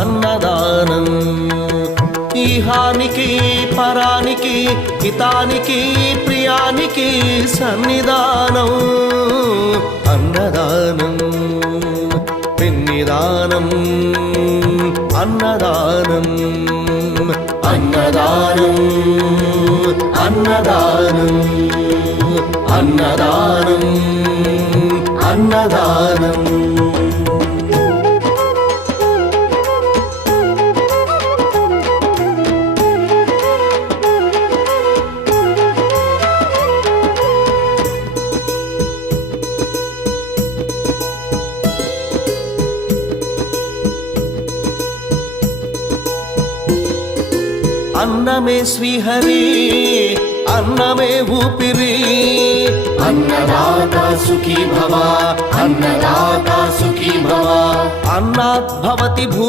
అన్నదానం ఇహానికి పరానికి హితానికి ప్రియానికి సన్నిధానం అన్నదానం పిన్నిదానం అన్నదానం అన్నదానం అన్నదానం అన్నదానం అన్నదానం అన్నమే శ్రీహరి అన్నమే ఊపిరి అన్నదాత సుఖీ భవ అన్నదాత సుఖీ భవ అన్నాత్ భవతి భూ